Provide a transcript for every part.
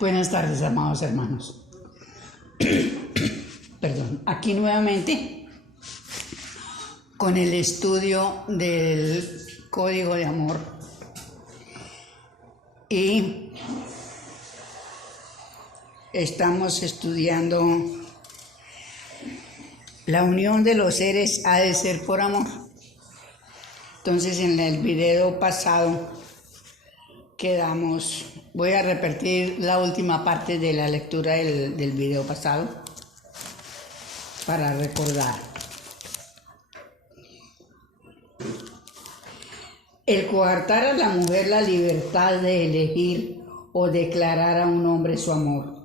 Buenas tardes, amados hermanos. Perdón, aquí nuevamente con el estudio del Código de Amor y estamos estudiando la unión de los seres ha de ser por amor. Entonces en el video pasado quedamos, voy a repetir la última parte de la lectura del video pasado para recordar. El coartar a la mujer la libertad de elegir o declarar a un hombre su amor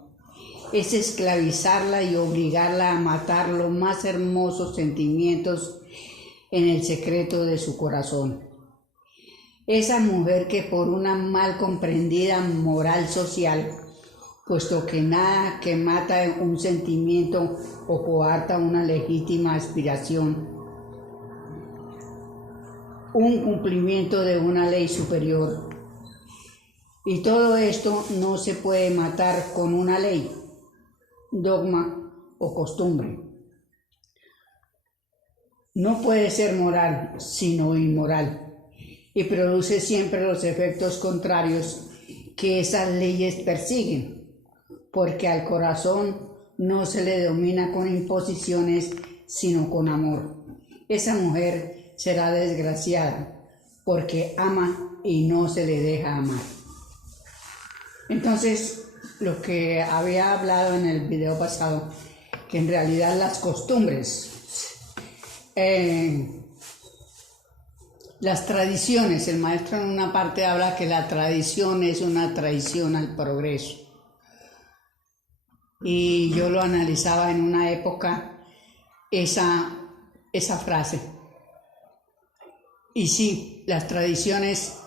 es esclavizarla y obligarla a matar los más hermosos sentimientos en el secreto de su corazón. Esa mujer que por una mal comprendida moral social, puesto que nada que mata un sentimiento o coarta una legítima aspiración, un cumplimiento de una ley superior. Y todo esto no se puede matar con una ley, dogma o costumbre. No puede ser moral, sino inmoral, y produce siempre los efectos contrarios que esas leyes persiguen, porque al corazón no se le domina con imposiciones, sino con amor. Esa mujer será desgraciada, porque ama y no se le deja amar. Entonces, lo que había hablado en el video pasado, que en realidad las costumbres, las tradiciones, el maestro en una parte habla que la tradición es una traición al progreso. Y yo lo analizaba en una época esa frase. Y sí, las tradiciones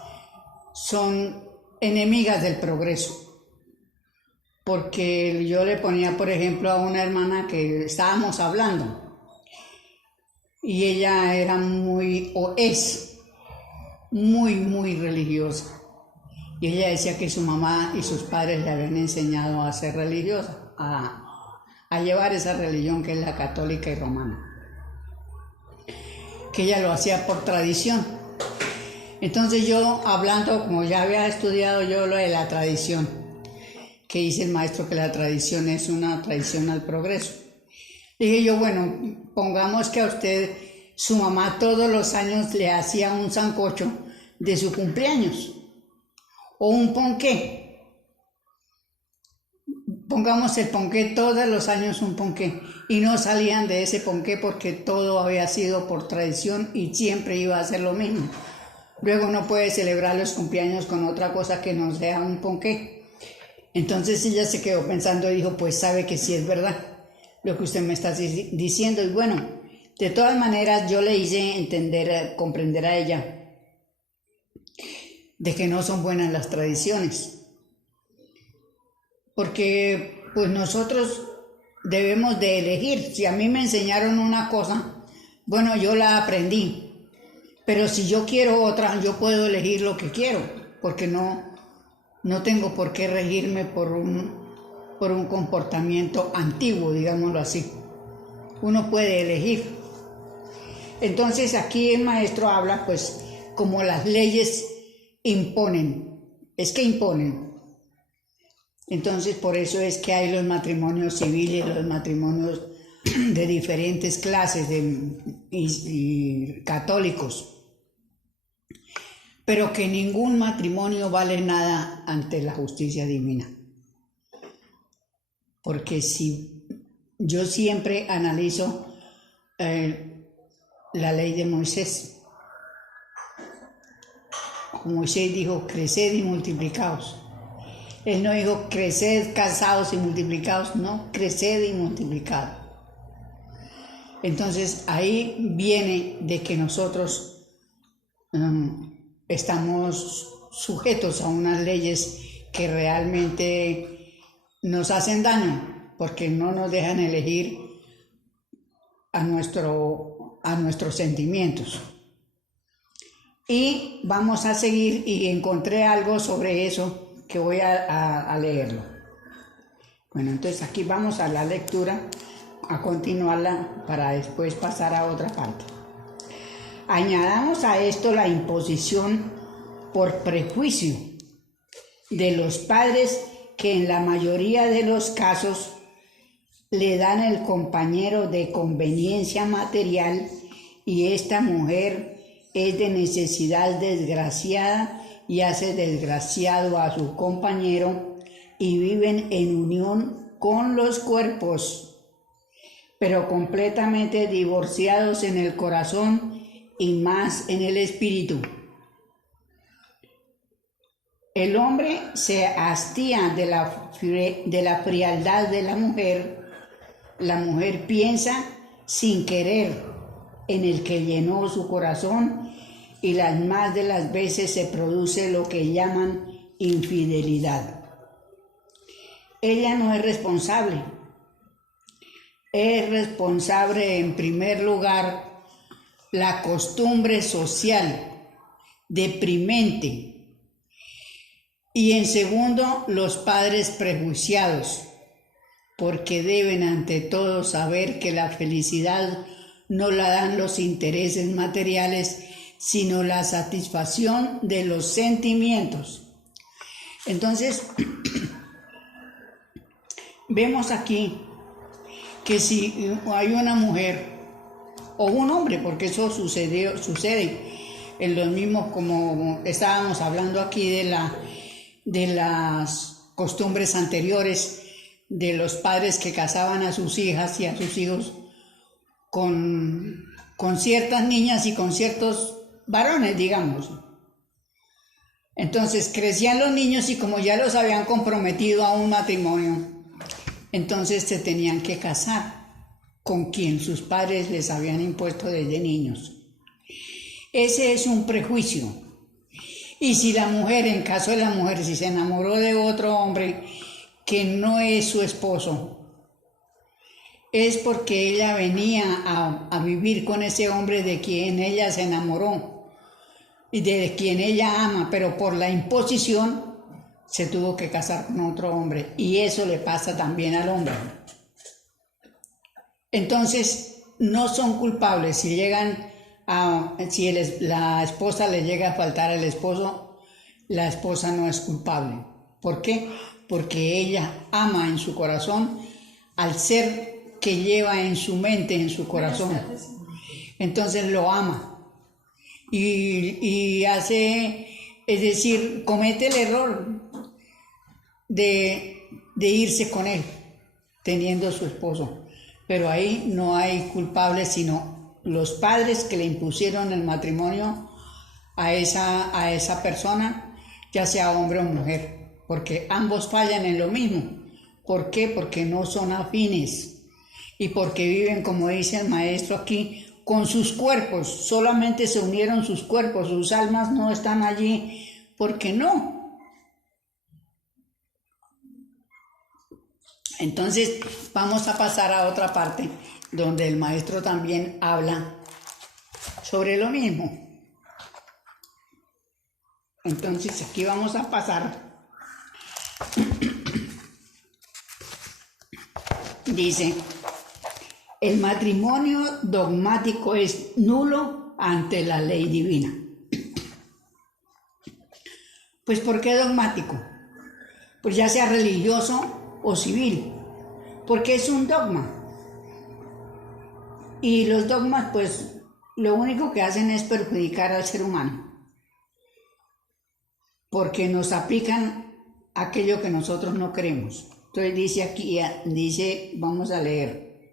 son enemigas del progreso. Porque yo le ponía, por ejemplo, a una hermana que estábamos hablando. Y ella era es muy religiosa. Y ella decía que su mamá y sus padres le habían enseñado a ser religiosa, a llevar esa religión que es la católica y romana. Que ella lo hacía por tradición. Entonces yo, hablando, como ya había estudiado yo lo de la tradición, que dice el maestro que la tradición es una traición al progreso. Dije yo, bueno, pongamos que a usted, su mamá todos los años le hacía un sancocho de su cumpleaños, o un ponqué. Pongamos el ponqué todos los años un ponqué, y no salían de ese ponqué porque todo había sido por tradición y siempre iba a ser lo mismo. Luego no puede celebrar los cumpleaños con otra cosa que no sea un ponqué. Entonces ella se quedó pensando y dijo, pues sabe que sí es verdad lo que usted me está diciendo. Y bueno, de todas maneras yo le hice comprender a ella de que no son buenas las tradiciones. Porque pues nosotros debemos de elegir. Si a mí me enseñaron una cosa, bueno, yo la aprendí. Pero si yo quiero otra, yo puedo elegir lo que quiero, porque no tengo por qué regirme por un comportamiento antiguo, digámoslo así. Uno puede elegir. Entonces aquí el maestro habla, pues, como las leyes imponen. Es que imponen. Entonces por eso es que hay los matrimonios civiles, los matrimonios de diferentes clases y católicos. Pero que ningún matrimonio vale nada ante la justicia divina. Porque si yo siempre analizo la ley de Moisés. Moisés dijo, creced y multiplicaos. Él no dijo, creced casados y multiplicados, no, creced y multiplicados. Entonces ahí viene de que nosotros estamos sujetos a unas leyes que realmente nos hacen daño, porque no nos dejan elegir a nuestros sentimientos. Y vamos a seguir, y encontré algo sobre eso que voy a leerlo. Bueno, entonces aquí vamos a la lectura, a continuarla para después pasar a otra parte. Añadamos a esto la imposición por prejuicio de los padres que en la mayoría de los casos le dan el compañero de conveniencia material y esta mujer es de necesidad desgraciada y hace desgraciado a su compañero y viven en unión con los cuerpos, pero completamente divorciados en el corazón y más en el espíritu. El hombre se hastía de la frialdad de la mujer piensa sin querer en el que llenó su corazón y las más de las veces se produce lo que llaman infidelidad. Ella no es responsable. Es responsable en primer lugar la costumbre social deprimente y en segundo los padres prejuiciados, porque deben ante todo saber que la felicidad no la dan los intereses materiales, sino la satisfacción de los sentimientos. Entonces, vemos aquí que si hay una mujer o un hombre, porque eso sucede en los mismos, como estábamos hablando aquí de las costumbres anteriores, de los padres que casaban a sus hijas y a sus hijos con ciertas niñas y con ciertos varones, digamos. Entonces crecían los niños y como ya los habían comprometido a un matrimonio, entonces se tenían que casar con quien sus padres les habían impuesto desde niños. Ese es un prejuicio. Y si la mujer, en caso de la mujer, si se enamoró de otro hombre que no es su esposo, es porque ella venía a vivir con ese hombre de quien ella se enamoró y de quien ella ama, pero por la imposición se tuvo que casar con otro hombre, y eso le pasa también al hombre. Entonces no son culpables si la esposa le llega a faltar al esposo, la esposa no es culpable. ¿Por qué? Porque ella ama en su corazón al ser que lleva en su mente, en su corazón. Entonces lo ama y hace, es decir, comete el error de irse con él, teniendo su esposo. Pero ahí no hay culpables, sino los padres que le impusieron el matrimonio a esa persona, ya sea hombre o mujer, porque ambos fallan en lo mismo. ¿Por qué? Porque no son afines y porque viven, como dice el maestro aquí, con sus cuerpos. Solamente se unieron sus cuerpos, sus almas no están allí, porque no. Entonces vamos a pasar a otra parte donde el maestro también habla sobre lo mismo. Entonces aquí vamos a pasar. Dice: el matrimonio dogmático es nulo ante la ley divina. Pues ¿por qué dogmático? Pues ya sea religioso o civil, porque es un dogma. Y los dogmas, pues, lo único que hacen es perjudicar al ser humano, porque nos aplican aquello que nosotros no queremos. Entonces dice aquí, vamos a leer: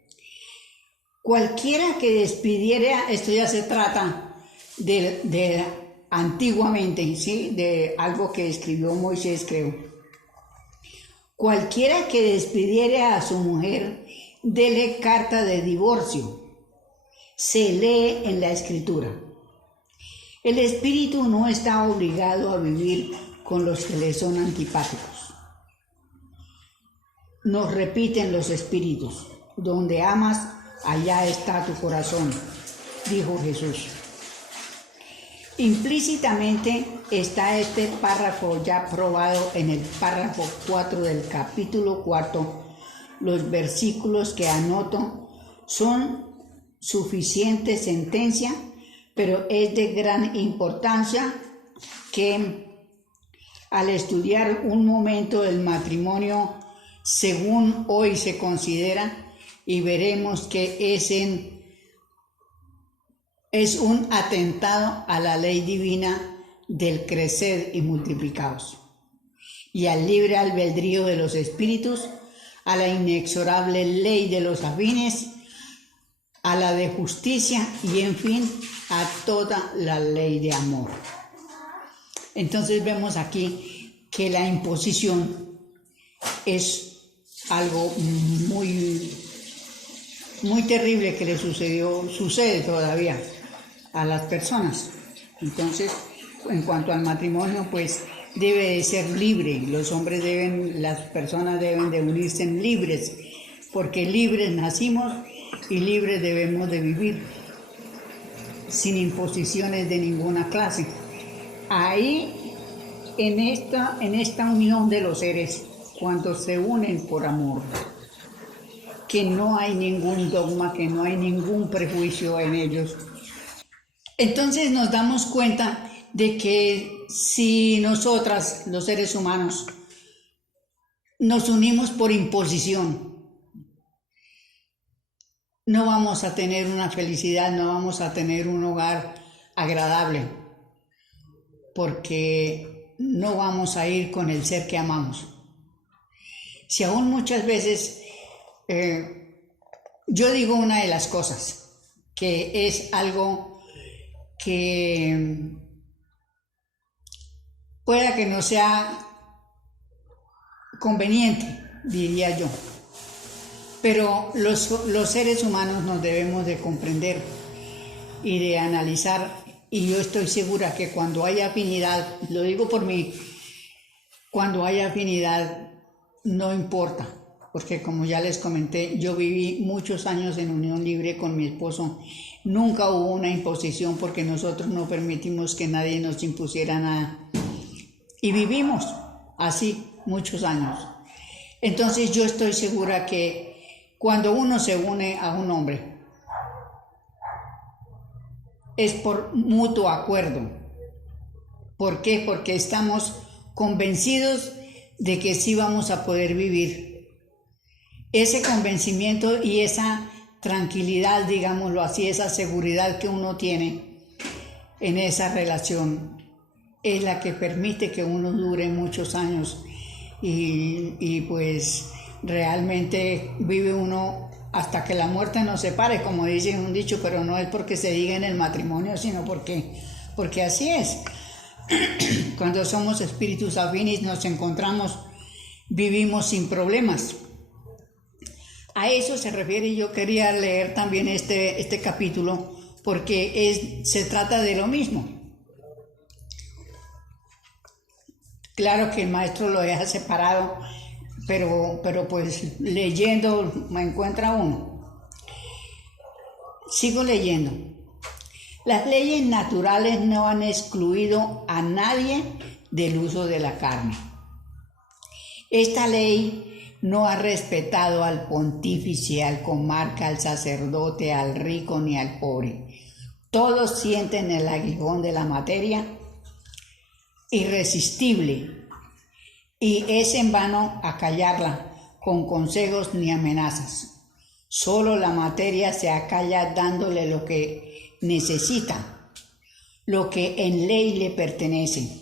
cualquiera que despidiera, esto ya se trata de antiguamente, ¿sí? De algo que escribió Moisés, creo. Cualquiera que despidiera a su mujer, dele carta de divorcio. Se lee en la Escritura. El espíritu no está obligado a vivir con los que le son antipáticos. Nos repiten los espíritus: donde amas, allá está tu corazón, dijo Jesús. Implícitamente está este párrafo ya probado en el párrafo 4 del capítulo 4. Los versículos que anoto son suficiente sentencia, pero es de gran importancia que al estudiar un momento el matrimonio según hoy se considera, y veremos que es un atentado a la ley divina del crecer y multiplicaos, y al libre albedrío de los espíritus, a la inexorable ley de los afines, a la de justicia y en fin a toda la ley de amor. Entonces vemos aquí que la imposición es algo muy terrible que le sucede todavía a las personas. Entonces, en cuanto al matrimonio, pues debe de ser libre. Las personas deben de unirse libres, porque libres nacimos y libres debemos de vivir, sin imposiciones de ninguna clase. Ahí, en esta unión de los seres, cuando se unen por amor, que no hay ningún dogma, que no hay ningún prejuicio en ellos, entonces nos damos cuenta de que si nosotras, los seres humanos, nos unimos por imposición, no vamos a tener una felicidad, no vamos a tener un hogar agradable, porque no vamos a ir con el ser que amamos. Si aún muchas veces, yo digo una de las cosas, que es algo que pueda que no sea conveniente, diría yo. Pero los seres humanos nos debemos de comprender y de analizar, y yo estoy segura que cuando hay afinidad, lo digo por mí, cuando hay afinidad no importa, porque como ya les comenté, yo viví muchos años en unión libre con mi esposo, nunca hubo una imposición porque nosotros no permitimos que nadie nos impusiera nada, y vivimos así muchos años. Entonces yo estoy segura que cuando uno se une a un hombre, es por mutuo acuerdo. ¿Por qué? Porque estamos convencidos de que sí vamos a poder vivir. Ese convencimiento y esa tranquilidad, digámoslo así, esa seguridad que uno tiene en esa relación, es la que permite que uno dure muchos años y pues realmente vive uno hasta que la muerte nos separe, como dice un dicho, pero no es porque se diga en el matrimonio, sino porque así es. Cuando somos espíritus afines nos encontramos, vivimos sin problemas. A eso se refiere, y yo quería leer también este capítulo porque se trata de lo mismo. Claro que el maestro lo deja separado, pero pues leyendo me encuentra uno. Sigo leyendo. Las leyes naturales no han excluido a nadie del uso de la carne. Esta ley no ha respetado al pontífice, al comarca, al sacerdote, al rico ni al pobre. Todos sienten el aguijón de la materia irresistible, y es en vano acallarla con consejos ni amenazas. Solo la materia se acalla dándole lo que necesita, lo que en ley le pertenece.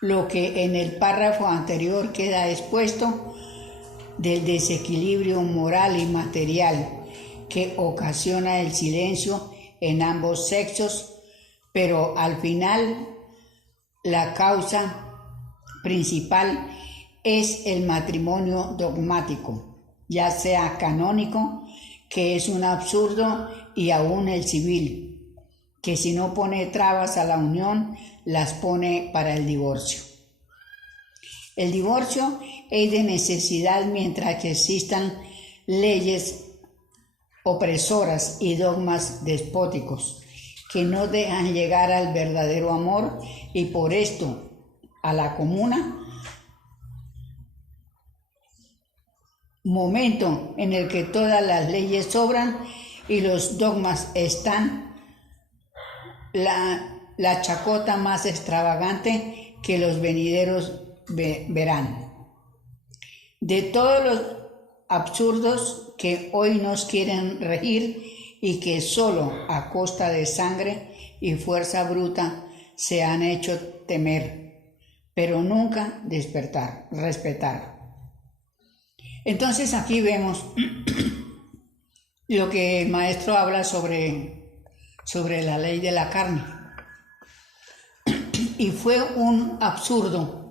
Lo que en el párrafo anterior queda expuesto del desequilibrio moral y material que ocasiona el silencio en ambos sexos, pero al final la causa principal es el matrimonio dogmático, ya sea canónico, que es un absurdo, y aún el civil, que si no pone trabas a la unión, las pone para el divorcio. El divorcio es de necesidad mientras que existan leyes opresoras y dogmas despóticos que no dejan llegar al verdadero amor, y por esto a la comuna momento en el que todas las leyes sobran y los dogmas están, la chacota más extravagante que los venideros verán. De todos los absurdos que hoy nos quieren regir y que solo a costa de sangre y fuerza bruta se han hecho temer, pero nunca respetar. Entonces aquí vemos lo que el maestro habla sobre la ley de la carne. Y fue un absurdo,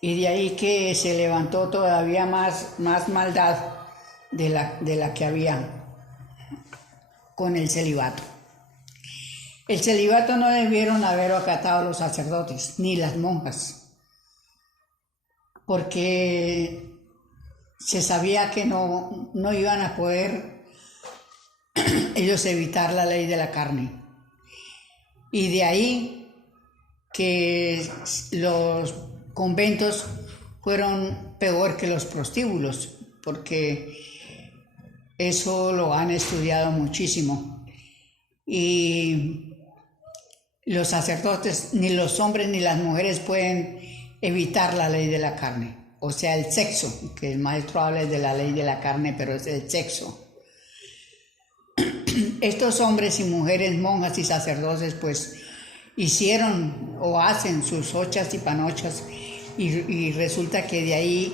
y de ahí que se levantó todavía más maldad de la que había con el celibato. El celibato no debieron haber acatado los sacerdotes ni las monjas, porque se sabía que no iban a poder ellos evitar la ley de la carne. Y de ahí que los conventos fueron peor que los prostíbulos, porque eso lo han estudiado muchísimo. Y los sacerdotes, ni los hombres ni las mujeres pueden evitar la ley de la carne. O sea, el sexo, que el maestro habla de la ley de la carne, pero es el sexo. Estos hombres y mujeres, monjas y sacerdotes, pues hicieron o hacen sus ochas y panochas, y resulta que de ahí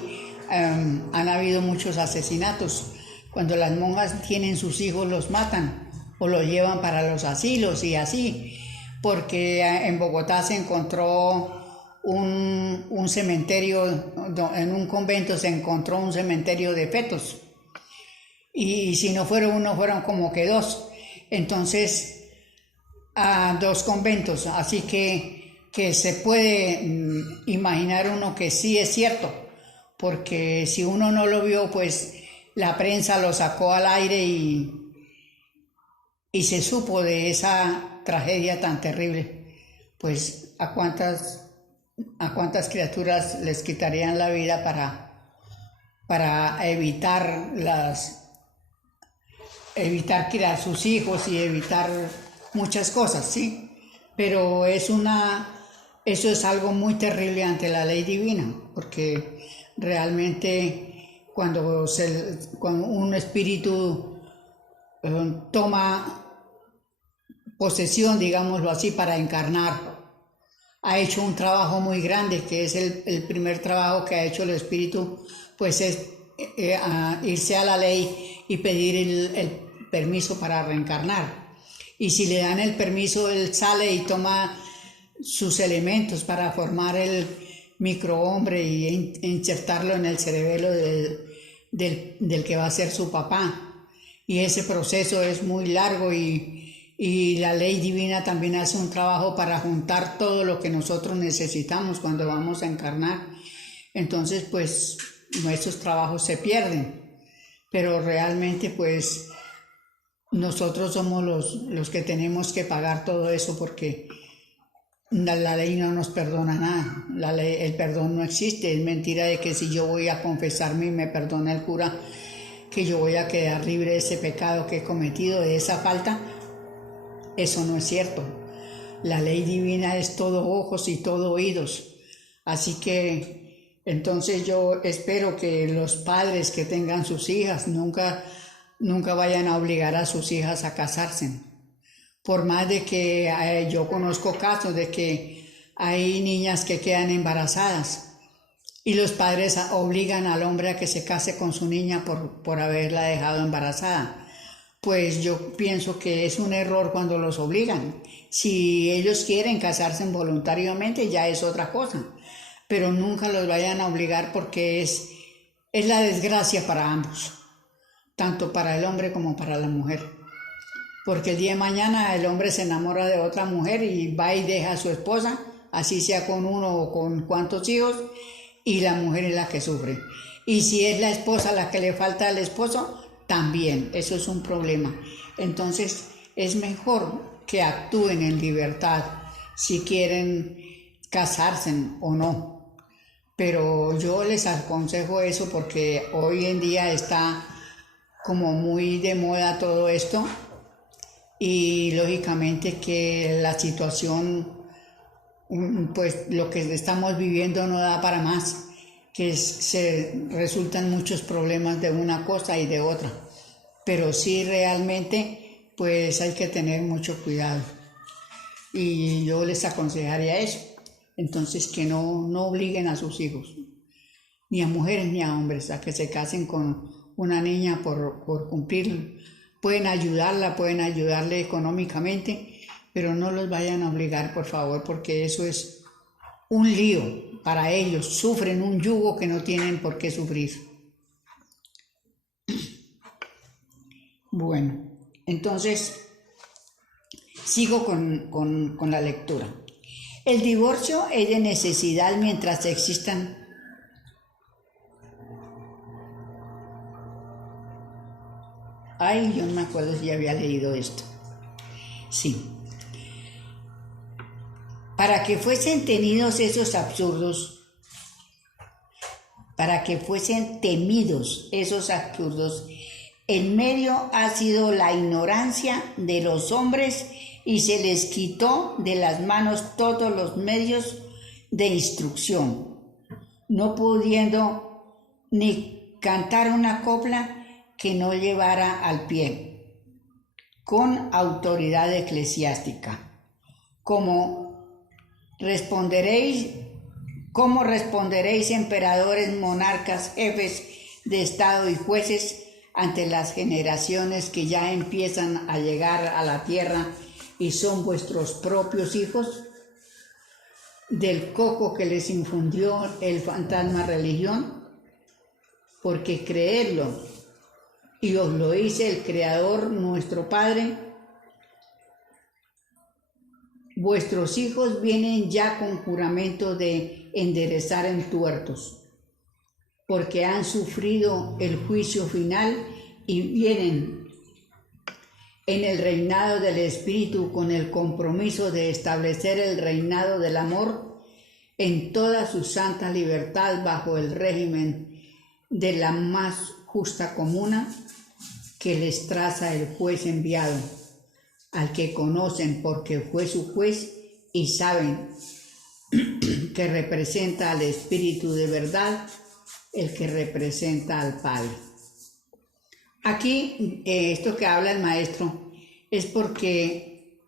han habido muchos asesinatos. Cuando las monjas tienen sus hijos, los matan o los llevan para los asilos y así, porque en Bogotá se encontró un cementerio, en un convento se encontró un cementerio de fetos, y si no fueron uno, fueron como que dos. Entonces, a dos conventos, así que se puede imaginar uno que sí es cierto, porque si uno no lo vio, pues la prensa lo sacó al aire y se supo de esa tragedia tan terrible. Pues a cuántas criaturas les quitarían la vida para evitar criar sus hijos y evitar muchas cosas, ¿sí? Pero eso es algo muy terrible ante la ley divina, porque realmente cuando un espíritu toma posesión, digámoslo así, para encarnar, ha hecho un trabajo muy grande, que es el primer trabajo que ha hecho el espíritu, pues es irse a la ley y pedir el permiso para reencarnar. Y si le dan el permiso, él sale y toma sus elementos para formar el microhombre y insertarlo en el cerebelo del que va a ser su papá. Y ese proceso es muy largo, y la ley divina también hace un trabajo para juntar todo lo que nosotros necesitamos cuando vamos a encarnar. Entonces, pues, nuestros trabajos se pierden, pero realmente, pues, nosotros somos los que tenemos que pagar todo eso, porque la ley no nos perdona nada. El perdón no existe. Es mentira de que si yo voy a confesarme y me perdona el cura, que yo voy a quedar libre de ese pecado que he cometido, de esa falta. Eso no es cierto. La ley divina es todo ojos y todo oídos. Así que entonces yo espero que los padres que tengan sus hijas nunca vayan a obligar a sus hijas a casarse. Por más de que yo conozco casos de que hay niñas que quedan embarazadas y los padres obligan al hombre a que se case con su niña por haberla dejado embarazada. Pues yo pienso que es un error cuando los obligan. Si ellos quieren casarse voluntariamente, ya es otra cosa, pero nunca los vayan a obligar, porque es la desgracia para ambos, tanto para el hombre como para la mujer, porque el día de mañana el hombre se enamora de otra mujer y va y deja a su esposa, así sea con uno o con cuantos hijos, y la mujer es la que sufre. Y si es la esposa la que le falta al esposo, también, eso es un problema. Entonces es mejor que actúen en libertad si quieren casarse o no. Pero yo les aconsejo eso porque hoy en día está como muy de moda todo esto y lógicamente que la situación, pues lo que estamos viviendo no da para más, que se resultan muchos problemas de una cosa y de otra, pero sí realmente pues hay que tener mucho cuidado y yo les aconsejaría eso. Entonces que no obliguen a sus hijos, ni a mujeres ni a hombres, a que se casen con una niña por cumplir. Pueden ayudarla, pueden ayudarle económicamente, pero no los vayan a obligar, por favor, porque eso es un lío para ellos. Sufren un yugo que no tienen por qué sufrir. Bueno, entonces sigo con la lectura. El divorcio es de necesidad mientras existan. Ay, yo no me acuerdo si ya había leído esto. Sí. Para que fuesen tenidos esos absurdos, para que fuesen temidos esos absurdos, el medio ha sido la ignorancia de los hombres y se les quitó de las manos todos los medios de instrucción, no pudiendo ni cantar una copla que no llevara al pie, con autoridad eclesiástica. ¿Cómo responderéis emperadores, monarcas, jefes de Estado y jueces ante las generaciones que ya empiezan a llegar a la tierra y son vuestros propios hijos? Del coco que les infundió el fantasma religión, porque creedlo, y os lo dice el Creador, nuestro Padre, vuestros hijos vienen ya con juramento de enderezar entuertos, porque han sufrido el juicio final y vienen en el reinado del Espíritu con el compromiso de establecer el reinado del amor en toda su santa libertad bajo el régimen de la más justa comuna que les traza el juez enviado, al que conocen porque fue su juez y saben que representa al Espíritu de verdad, el que representa al Padre. Aquí esto que habla el maestro es porque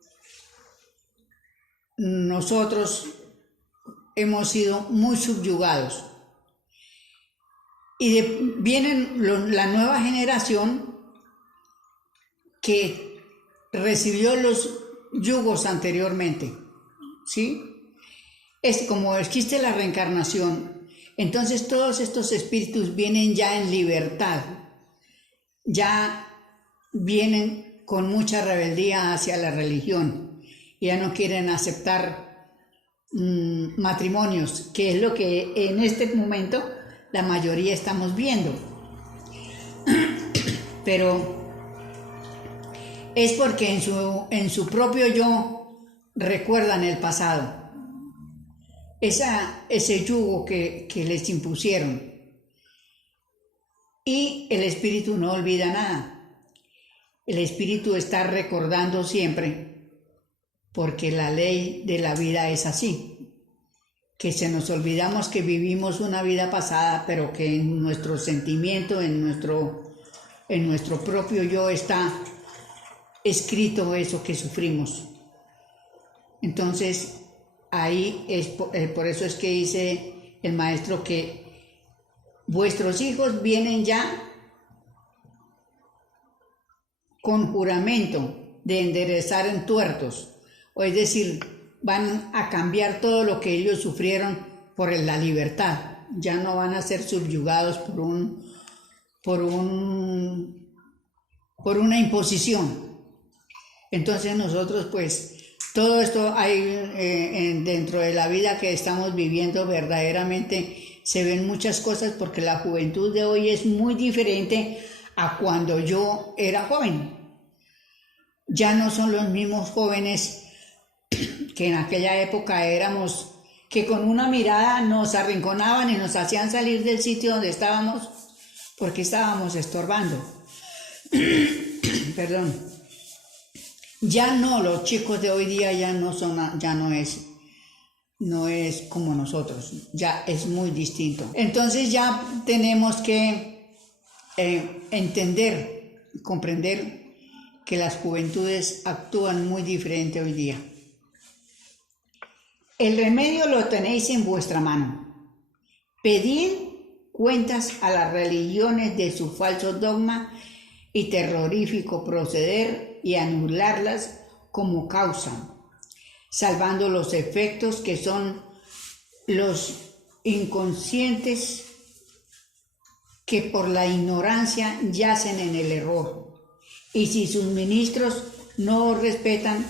nosotros hemos sido muy subyugados y vienen la nueva generación que recibió los yugos anteriormente, ¿sí? Es como existe la reencarnación, entonces todos estos espíritus vienen ya en libertad, ya vienen con mucha rebeldía hacia la religión, ya no quieren aceptar matrimonios, que es lo que en este momento la mayoría estamos viendo. Pero es porque en su propio yo recuerdan el pasado, ese yugo que les impusieron. Y el espíritu no olvida nada. El espíritu está recordando siempre, porque la ley de la vida es así, que se nos olvidamos que vivimos una vida pasada, pero que en nuestro sentimiento, en nuestro propio yo está escrito eso que sufrimos. Entonces, ahí es por eso es que dice el maestro que vuestros hijos vienen ya con juramento de enderezar entuertos, o es decir, van a cambiar todo lo que ellos sufrieron por la libertad, ya no van a ser subyugados por una imposición. Entonces nosotros pues todo esto hay dentro de la vida que estamos viviendo, verdaderamente se ven muchas cosas, porque la juventud de hoy es muy diferente a cuando yo era joven. Ya no son los mismos jóvenes que en aquella época éramos, que con una mirada nos arrinconaban y nos hacían salir del sitio donde estábamos porque estábamos estorbando. Perdón. Ya no, los chicos de hoy día ya no son, ya no es como nosotros, ya es muy distinto. Entonces ya tenemos que entender, comprender que las juventudes actúan muy diferente hoy día. El remedio lo tenéis en vuestra mano. Pedid cuentas a las religiones de su falso dogma y terrorífico proceder y anularlas como causa, salvando los efectos que son los inconscientes que por la ignorancia yacen en el error. Y si sus ministros no os respetan,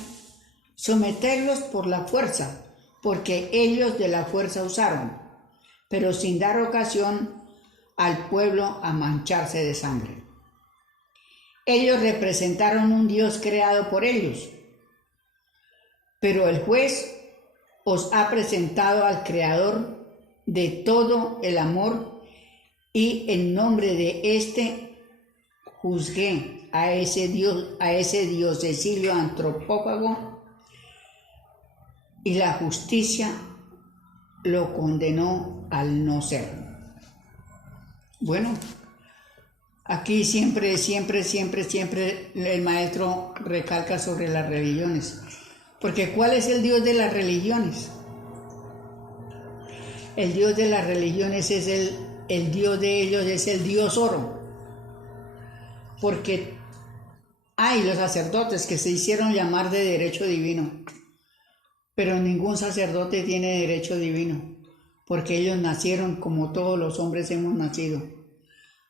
someterlos por la fuerza, porque ellos de la fuerza usaron, pero sin dar ocasión al pueblo a mancharse de sangre. Ellos representaron un Dios creado por ellos, pero el juez os ha presentado al Creador de todo el amor, y en nombre de éste juzgué a ese Dios Cecilio antropófago, y la justicia lo condenó al no ser. Bueno, aquí siempre el maestro recalca sobre las religiones. Porque ¿cuál es el Dios de las religiones? El Dios de las religiones es el Dios de ellos, es el Dios oro. Porque hay los sacerdotes que se hicieron llamar de derecho divino, pero ningún sacerdote tiene derecho divino, porque ellos nacieron como todos los hombres hemos nacido.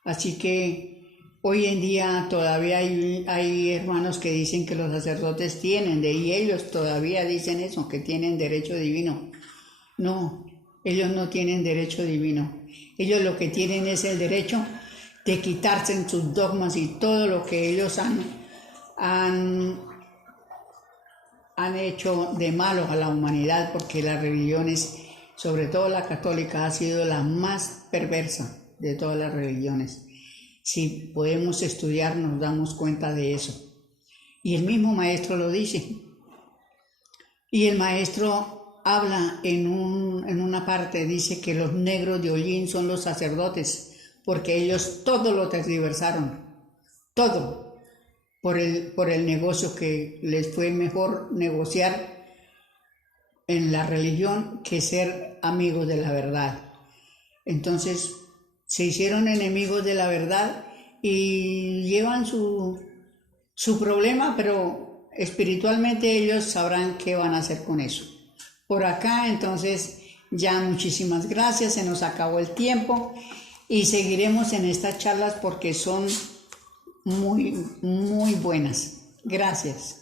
Así que hoy en día todavía hay hermanos que dicen que los sacerdotes tienen, y ellos todavía dicen eso, que tienen derecho divino. No, ellos no tienen derecho divino. Ellos lo que tienen es el derecho de quitarse en sus dogmas y todo lo que ellos han hecho de malo a la humanidad, porque las religiones, sobre todo la católica, ha sido la más perversa de todas las religiones. Si podemos estudiar, nos damos cuenta de eso. Y el mismo maestro lo dice. Y el maestro habla en una parte, dice que los negros de hollín son los sacerdotes, porque ellos todo lo tergiversaron, todo, por el negocio que les fue mejor negociar en la religión que ser amigos de la verdad. Entonces se hicieron enemigos de la verdad y llevan su problema, pero espiritualmente ellos sabrán qué van a hacer con eso. Por acá, entonces, ya muchísimas gracias, se nos acabó el tiempo y seguiremos en estas charlas porque son muy, muy buenas. Gracias.